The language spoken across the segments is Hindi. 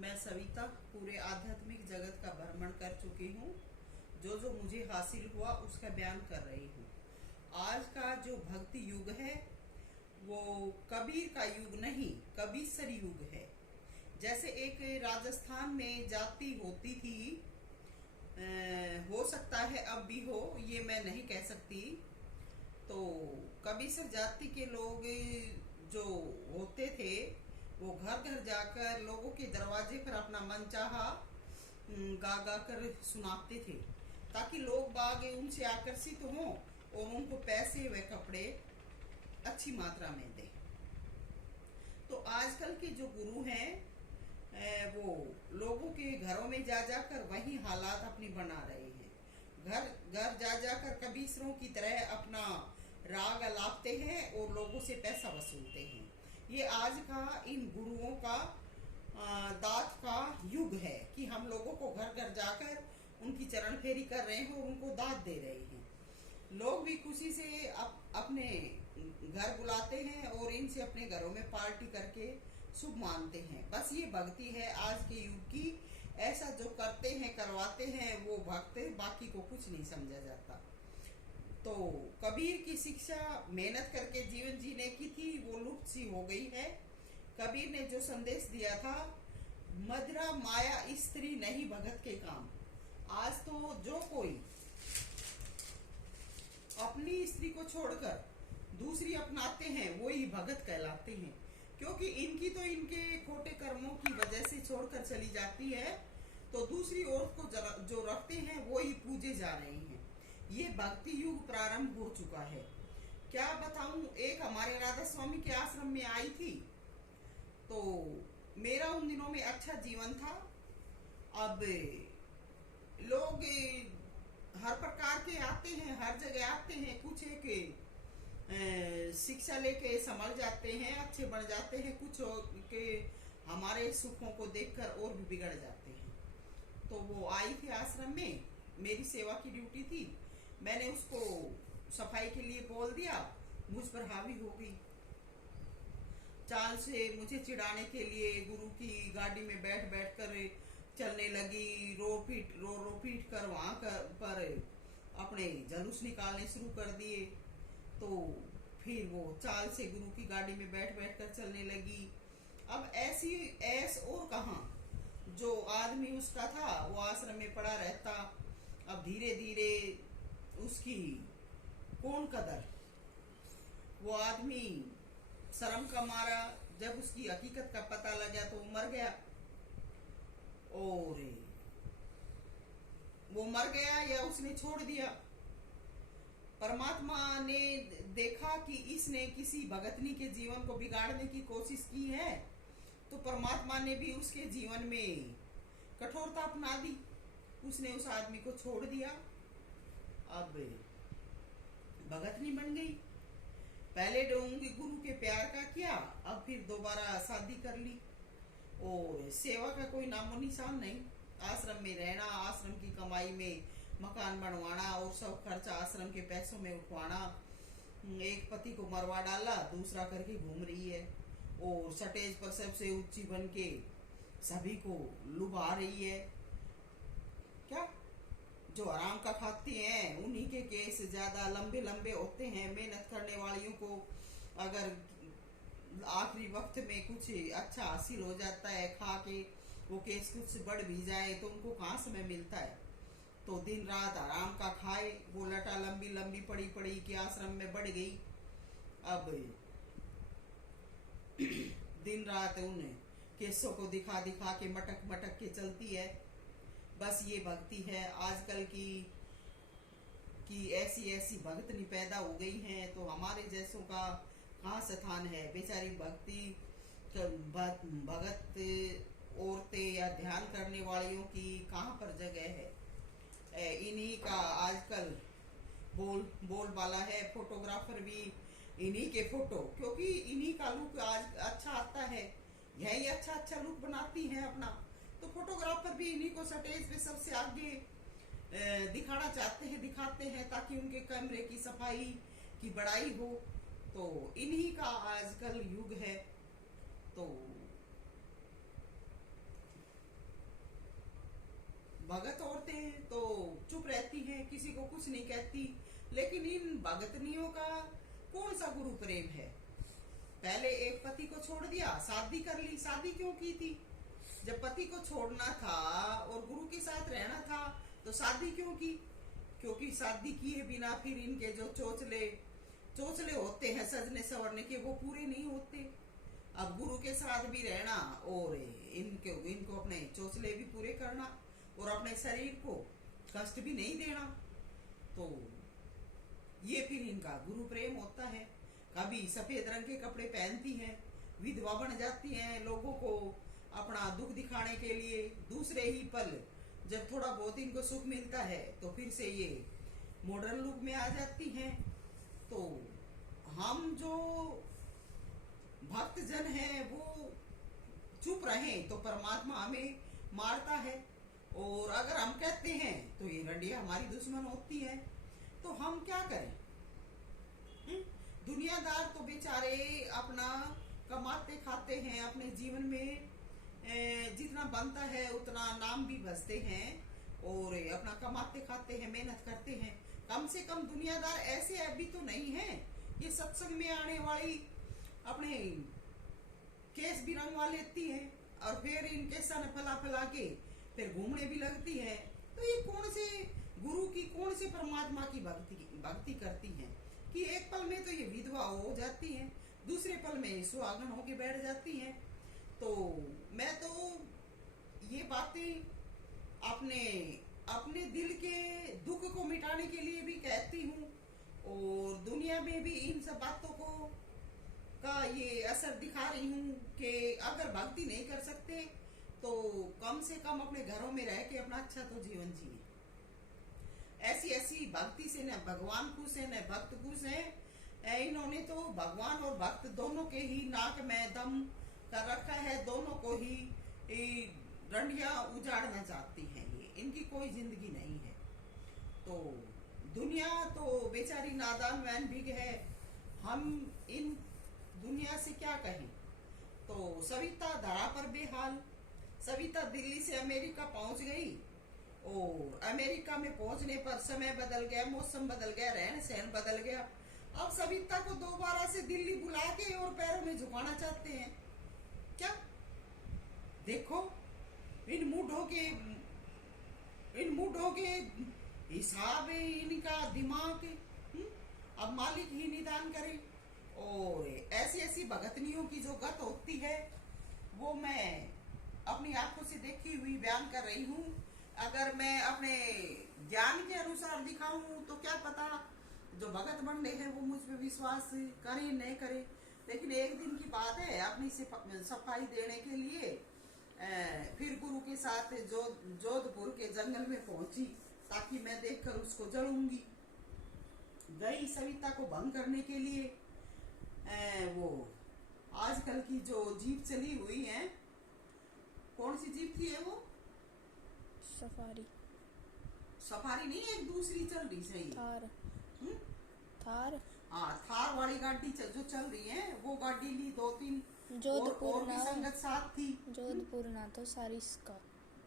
मैं सविता पूरे आध्यात्मिक जगत का भ्रमण कर चुकी हूँ। जो जो मुझे हासिल हुआ उसका बयान कर रही हूँ। आज का जो भक्ति युग है वो कबीर का युग नहीं, कबीसर युग है। जैसे एक राजस्थान में जाति होती थी, हो सकता है अब भी हो, ये मैं नहीं कह सकती। तो कबीसर जाति के लोग जो होते थे वो घर घर जाकर लोगों के दरवाजे पर अपना मनचाहा गा गा कर सुनाते थे, ताकि लोग बाग उनसे आकर्षित हों और उनको पैसे व कपड़े अच्छी मात्रा में दें। तो आजकल के जो गुरु हैं वो लोगों के घरों में जा जाकर वही हालात अपनी बना रहे हैं। घर घर जा जाकर कबीसरों की तरह अपना राग अलापते हैं और लोगों से पैसा वसूलते हैं। ये आज का इन गुरुओं का दात का युग है कि हम लोगों को घर घर जाकर उनकी चरण फेरी कर रहे हैं और उनको दात दे रहे हैं। लोग भी खुशी से अपने घर बुलाते हैं और इनसे अपने घरों में पार्टी करके शुभ मानते हैं। बस ये भक्ति है आज के युग की। ऐसा जो करते हैं करवाते हैं वो भक्त, बाकी को कुछ नहीं समझा जाता। तो कबीर की शिक्षा मेहनत करके जीवन जीने की थी, वो लुप्त सी हो गई है। कबीर ने जो संदेश दिया था, मदिरा माया स्त्री नहीं भगत के काम। आज तो जो कोई अपनी स्त्री को छोड़कर दूसरी अपनाते हैं वो ही भगत कहलाते हैं, क्योंकि इनकी तो इनके खोटे कर्मों की वजह से छोड़कर चली जाती है, तो दूसरी औरत को जो रखते हैं वो ही पूजे जा रहे हैं। ये भक्ति युग प्रारंभ हो चुका है। क्या बताऊं, एक हमारे राधा स्वामी के आश्रम में आई थी, तो मेरा उन दिनों में अच्छा जीवन था। अब लोग हर प्रकार के आते हैं, हर जगह आते हैं, कुछ एक शिक्षा लेके संभल जाते हैं, अच्छे बन जाते हैं, कुछ के हमारे सुखों को देखकर और भी बिगड़ जाते हैं। तो वो आई थी आश्रम में, मेरी सेवा की ड्यूटी थी। मैंने उसको सफाई के लिए बोल दिया, मुझ पर हावी हो गई। चाल से मुझे चिढ़ाने के लिए गुरु की गाड़ी में बैठ बैठ कर चलने लगी, रो पीट कर वहां पर अपने जलूस निकालने शुरू कर दिए। तो फिर वो चाल से गुरु की गाड़ी में बैठ बैठ कर चलने लगी। अब ऐसी ऐस और कहाँ, जो आदमी उसका था वो आश्रम में पड़ा रहता। अब धीरे धीरे उसकी कौन कदर, वो आदमी शर्म का मारा, जब उसकी हकीकत का पता लगा तो वो मर गया। और वो मर गया या उसने छोड़ दिया। परमात्मा ने देखा कि इसने किसी भगतनी के जीवन को बिगाड़ने की कोशिश की है, तो परमात्मा ने भी उसके जीवन में कठोरता अपना दी। उसने उस आदमी को छोड़ दिया। अब भगतनी बन गई। पहले डोंगी गुरु के प्यार का किया, अब फिर दोबारा शादी कर ली और सेवा का कोई नामो निशान नहीं। आश्रम में रहना, आश्रम की कमाई में मकान बनवाना और सब खर्चा आश्रम के पैसों में उठवाना। एक पति को मरवा डाला, दूसरा करके घूम रही है और स्टेज पर सबसे ऊंची बन के सभी को लुभा रही है। क्या जो आराम का खाती हैं उन्हीं के केस ज्यादा लंबे लंबे होते हैं। मेहनत करने वालियों को अगर आखिरी वक्त में कुछ अच्छा हासिल हो जाता है, खा के वो केस कुछ बढ़ भी जाए, तो उनको कहाँ समय मिलता है। तो दिन रात आराम का खाए, वो लटा लंबी लंबी पड़ी पड़ी के आश्रम में बढ़ गई। अब दिन रात उन केसों को दिखा दिखा के मटक मटक के चलती है। बस ये भक्ति है आजकल की ऐसी ऐसी भक्तनी पैदा हो गई हैं, तो हमारे जैसों का कहाँ स्थान है। बेचारी भक्ति भगत औरतें या ध्यान करने वालियों की कहाँ पर जगह है। इन्हीं का आजकल बोलबाला है। फोटोग्राफर भी इन्हीं के फोटो, क्योंकि इन्हीं का लुक आज अच्छा आता है, यही अच्छा अच्छा लुक बनाती हैं अपना। तो फोटोग्राफर भी इन्हीं को स्टेज पे सबसे आगे दिखाना चाहते हैं, दिखाते हैं, ताकि उनके कैमरे की सफाई की बड़ाई हो। तो इन्हीं का आजकल युग है। तो भगत औरतें तो चुप रहती हैं, किसी को कुछ नहीं कहती। लेकिन इन भगतनियों का कौन सा गुरु प्रेम है? पहले एक पति को छोड़ दिया, शादी कर ली। शादी क्यों की थी? जब पति को छोड़ना था और गुरु के साथ रहना था तो शादी क्यों की? क्योंकि शादी किए बिना फिर इनके जो चोचले चोचले होते हैं सजने संवरने के, वो पूरे नहीं होते। अब गुरु के साथ भी रहना और इनको अपने चोचले भी पूरे करना और अपने शरीर को कष्ट भी नहीं देना, तो ये फिर इनका गुरु प्रेम होता है। कभी सफेद रंग के कपड़े पहनती हैं, विधवा बन जाती हैं, लोगों को अपना दुख दिखाने के लिए। दूसरे ही पल जब थोड़ा बहुत इनको सुख मिलता है तो फिर से ये मॉडर्न लुक में आ जाती हैं। तो हम जो भक्त जन हैं वो चुप रहें तो परमात्मा हमें मारता है, और अगर हम कहते हैं तो ये रंडिया हमारी दुश्मन होती है। तो हम क्या करें? दुनियादार तो बेचारे अपना कमाते खाते हैं, अपने जीवन में जितना बनता है उतना नाम भी बचते हैं और अपना कमाते खाते हैं, मेहनत करते हैं। कम से कम दुनियादार ऐसे अभी तो नहीं है। ये सत्संग में आने वाली अपने केस भी रंगवा लेती हैं और फिर इनके सन फला फला के फिर घूमने भी लगती है। तो ये कौन से गुरु की, कौन से परमात्मा की भक्ति करती हैं कि एक पल में तो ये विधवा हो जाती हैं, दूसरे पल में सुहागन होके बैठ जाती हैं। तो मैं तो ये बातें अपने अपने दिल के दुख को मिटाने के लिए भी कहती हूँ, और दुनिया में भी इन सब बातों को का ये असर दिखा रही हूँ कि अगर भक्ति नहीं कर सकते तो कम से कम अपने घरों में रह के अपना अच्छा तो जीवन जिए। ऐसी ऐसी भक्ति से न भगवान खुश है न भक्त खुश है। इन्होंने तो भगवान और भक्त दोनों के ही नाक में दम कर रखा है, दोनों को ही रंडिया उजाड़ना चाहती हैं। ये इनकी कोई जिंदगी नहीं है। तो दुनिया तो बेचारी नादान वैन बिग है, हम इन दुनिया से क्या कहें। तो सविता धरा पर बेहाल। सविता दिल्ली से अमेरिका पहुंच गई और अमेरिका में पहुंचने पर समय बदल गया, मौसम बदल गया, रहन सहन बदल गया। अब सविता को दोबारा से दिल्ली बुला के और पैरों में झुकाना चाहते हैं क्या? देखो इन मूढ़ों के हिसाब है इनका दिमाग। अब मालिक ही निदान करे। और ऐसी ऐसी भगतनियों की जो गत होती है वो मैं अपनी आंखों से देखी हुई बयान कर रही हूँ। अगर मैं अपने ज्ञान के अनुसार दिखाऊं तो क्या पता जो भगत बन रहे हैं वो मुझ पे विश्वास करे नहीं करे। लेकिन एक दिन की बात है, अपनी सफाई देने के लिए फिर गुरु के साथ जोधपुर के जंगल में पहुंची ताकि मैं देखकर उसको जलूंगी। गई सविता को भंग करने के लिए। वो आजकल की जो जीप चली हुई है, कौन सी जीप थी है वो? सफारी। सफारी नहीं, एक दूसरी चल रही सही। थार। थार। हाँ, थार वाली गाड़ी जो चल रही है वो गाड़ी ली। 2-3 जोधपुर और भी संगत साथ थी। जोधपुर ना तो सारिस का।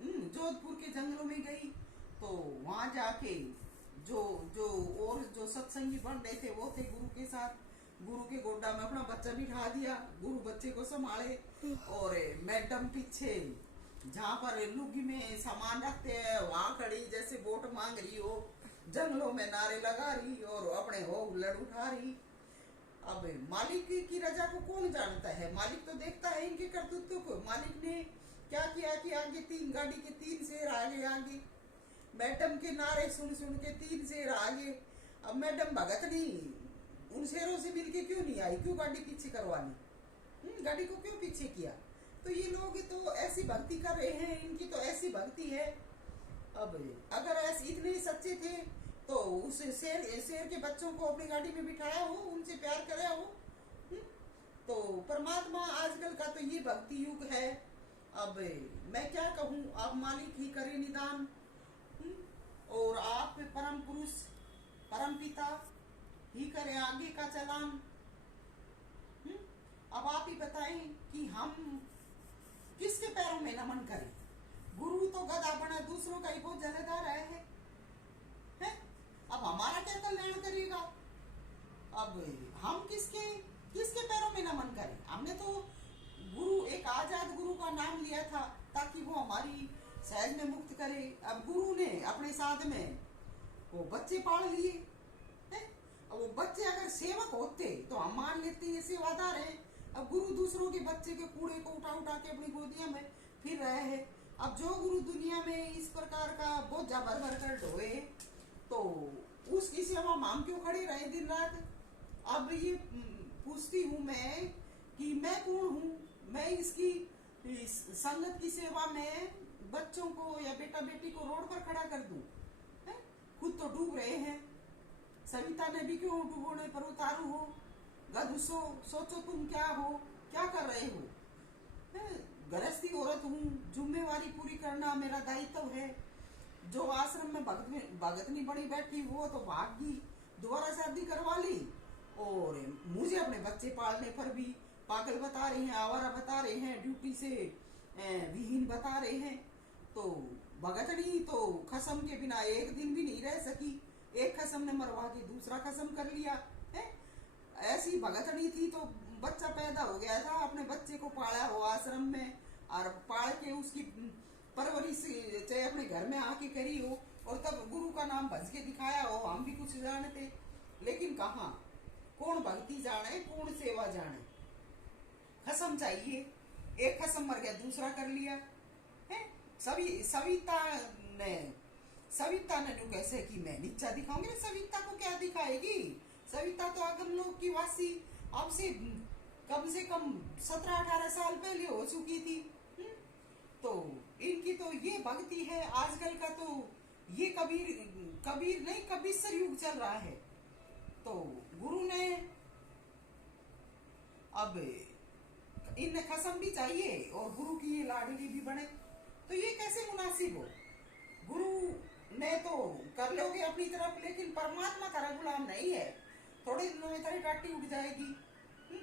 जोधपुर के जंगलों में गई तो वहां जाके जो सत्संगी बन रहे थे वो थे गुरु के साथ। गुरु के गोड्डा में अपना बच्चा बिठा दिया, गुरु बच्चे को संभाले और मैडम पीछे जहाँ पर लुगी में सामान रखते हैं वहां खड़ी जैसे वोट मांग रही हो, जंगलों में नारे लगा रही और अपने हो हुल्लड़ उठा रही। अब मालिक की रजा को कौन जानता है? मालिक तो देखता है इनके करतूतों को। मालिक ने क्या किया कि आगे 3 गाड़ी के 3 शेर आगे मैडम के नारे सुन सुन के 3 शेर आगे। अब मैडम भगत नहीं, उन शेरों से मिलके क्यों नहीं आई? क्यों गाड़ी पीछे करवानी? गाड़ी को क्यों पीछे किया? तो ये लोग तो ऐसी भक्ति कर रहे हैं, इनकी तो ऐसी भक्ति है। अब अगर ऐसे इतने सच्चे थे तो उस शेर के बच्चों को अपनी गाड़ी में बिठाया हो, उनसे प्यार कराया हो। तो परमात्मा आजकल का तो ये भक्ति युग है। अब मैं क्या कहूँ, आप मालिक ही करे निदान और आप परम पुरुष परम पिता ही करे आगे का चलान। अब आप ही बताएं कि हम किसके पैरों में नमन करें? गुरु तो गधा बना, दूसरों का ही बहुत जलेदार है? अब हमारा क्या कल्याण करेगा? अब हम किसके किसके पैरों में नमन करें? हमने तो गुरु, एक आजाद गुरु का नाम लिया था ताकि वो हमारी सहज में मुक्त करे। अब गुरु ने अपने साथ में वो बच्चे पाल लिए हैं। अब वो बच्चे अगर सेवक होते तो हम मान लेते ये सेवादार है। अब गुरु दूसरों के बच्चे के कूड़े को उठा उठा के अपनी गोदिया में फिर रहे हैं। अब जो गुरु दुनिया में इस प्रकार का बोझा भर भर कर ढोए तो उसकी सेवा में हम क्यों खड़े रहे दिन रात? अब ये पूछती हूँ मैं कि मैं कौन हूँ? मैं इसकी इस संगत की सेवा में बच्चों को या बेटा बेटी को रोड पर खड़ा कर दूं? खुद तो डूब रहे हैं। सविता ने भी क्यों डूबोने पर उतारू हो? गधुसो, सोचो तुम क्या हो, क्या कर रहे हो? गृहस्थी औरत हूँ, जिम्मेवारी पूरी करना मेरा दायित्व है। जो आश्रम में भगतनी बड़ी बैठी वो तो भागी, दोबारा शादी करवा ली और मुझे अपने बच्चे पालने पर भी पागल बता रहे हैं, आवारा बता रहे हैं, ड्यूटी से विहीन बता रहे हैं। तो भगतनी तो खसम के बिना एक दिन भी नहीं रह सकी। एक खसम ने मरवा के दूसरा खसम कर लिया है। ऐसी भगतनी थी तो बच्चा पैदा हो गया था, अपने बच्चे को पाला हो आश्रम में और पाल के उसकी परवरिश चाहे अपने घर में आके करी हो और तब गुरु का नाम भज के दिखाया हो। हम भी कुछ जानते, लेकिन कहाँ, कौन भक्ति जाने, कौन सेवा जाने? खसम चाहिए, एक खसम मर गया दूसरा कर लिया है। सविता ने तो कैसे कि मैं नीचा दिखाऊंगी? सविता को क्या दिखाएगी? सविता तो आगम लोक की वासी अब से कम 17-18 साल पहले हो चुकी थी। तो इनकी तो ये भक्ति है। आजकल का तो ये कबीर नहीं, कबीर युग चल रहा है। तो गुरु ने अब इन्हें खसम भी चाहिए और गुरु की ये लाडली भी बने, तो ये कैसे मुनासिब हो? गुरु ने तो कर लोगे अपनी तरफ, लेकिन परमात्मा तेरा गुलाम नहीं है। थोड़े दिनों में तेरी टाटी उठ जाएगी,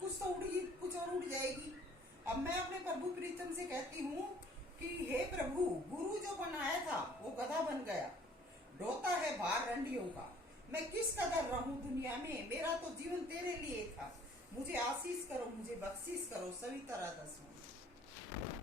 कुछ तो उड़ेगी, कुछ और उड़ जाएगी। अब मैं अपने प्रभु प्रीतम से कहती हूँ कि हे प्रभु, गुरु जो बनाया था वो गधा बन गया, ढोता है भार रंडियों का। मैं किस कदर रहूं दुनिया में? मेरा तो जीवन तेरे लिए था। मुझे आशीष करो, मुझे बख्शीश करो। सविता राधा स्वामी।